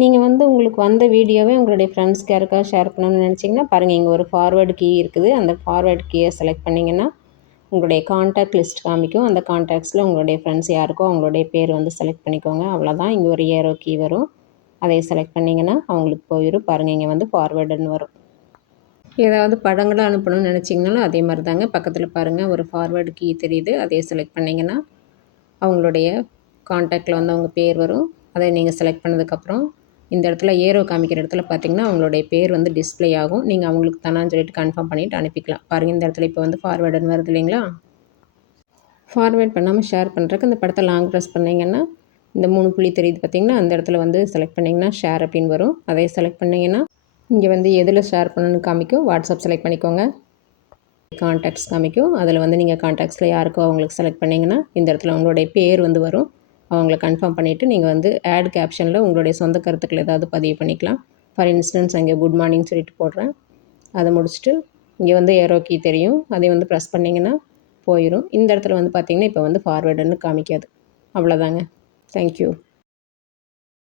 நீங்கள் வந்து உங்களுக்கு வந்த வீடியோவை உங்களுடைய ஃப்ரெண்ட்ஸ்க்கு யாருக்காவது ஷேர் பண்ணணும்னு நினச்சிங்கன்னா பாருங்கள் இங்கே ஒரு ஃபார்வேர்டு கீ இருக்குது. அந்த ஃபார்வேர்டு கீயை செலக்ட் பண்ணிங்கன்னா உங்களுடைய காண்டாக்ட் லிஸ்ட் காமிக்கும். அந்த காண்டாக்ட்ஸில் உங்களுடைய ஃப்ரெண்ட்ஸ் யாருக்கோ அவங்களுடைய பேர் வந்து செலக்ட் பண்ணிக்கோங்க. அவ்வளோதான் இங்கே ஒரு ஏரோ கீ வரும். அதை செலக்ட் பண்ணிங்கன்னா அவங்களுக்கு போயிடும் பாருங்கள் இங்கே வந்து ஃபார்வேர்டுன்னு வரும். ஏதாவது படங்களை அனுப்பணும்னு நினச்சிங்கனாலும் அதே மாதிரி தாங்க பக்கத்தில் பாருங்கள் ஒரு ஃபார்வேர்டு கீ தெரியுது. அதையே செலக்ட் பண்ணிங்கன்னா அவங்களுடைய காண்டாக்டில் வந்து அவங்க பேர் வரும். அதை நீங்கள் செலக்ட் பண்ணதுக்கப்புறம் இந்த இடத்துல ஏரோ காமிக்கிற இடத்துல பார்த்தீங்கன்னா அவங்களுடைய பேர் வந்து டிஸ்ப்ளே ஆகும். நீங்கள் அவங்களுக்கு தானான்னு சொல்லிட்டு கன்ஃபார்ம் பண்ணிவிட்டு அனுப்பிக்கலாம். பாருங்கள் இந்த இடத்துல இப்போ வந்து ஃபார்வேர்டுன்னு வருது இல்லைங்களா? ஃபார்வேர்ட் பண்ணாமல் ஷேர் பண்ணுறக்கு இந்த படத்தை லாங் ப்ரெஸ் பண்ணிங்கன்னா இந்த மூணு புள்ளி தெரியுது பார்த்தீங்கன்னா அந்த இடத்துல வந்து செலக்ட் பண்ணிங்கன்னா ஷேர் அப்படின்னு வரும். அதை செலக்ட் பண்ணிங்கன்னா இங்கே வந்து எதில் ஷேர் பண்ணணும்னு காமிக்கும் வாட்ஸ்அப் செலக்ட் பண்ணிக்கோங்க. கான்டாக்ட்ஸ் காமிக்கும் அதில் வந்து நீங்கள் கான்டாக்ட்ஸில் யாருக்கோ அவங்களுக்கு செலக்ட் பண்ணிங்கன்னா இந்த இடத்துல அவங்களுடைய பேர் வந்து வரும். அவங்கள கன்ஃபார்ம் பண்ணிவிட்டு நீங்கள் வந்து ஆட் கேப்ஷனில் உங்களுடைய சொந்த கருத்துக்கள் ஏதாவது பதிவு பண்ணிக்கலாம். ஃபார் இன்ஸ்டன்ஸ் அங்கே குட் மார்னிங் சொல்லிட்டு போடுறேன். அதை முடிச்சுட்டு இங்கே வந்து ஏரோ கீ தெரியும். அதை வந்து ப்ரெஸ் பண்ணிங்கன்னா போயிடும் இந்த இடத்துல வந்து பார்த்திங்கன்னா இப்போ வந்து ஃபார்வேர்டுன்னு காமிக்காது. அவ்வளோதாங்க தேங்க்யூ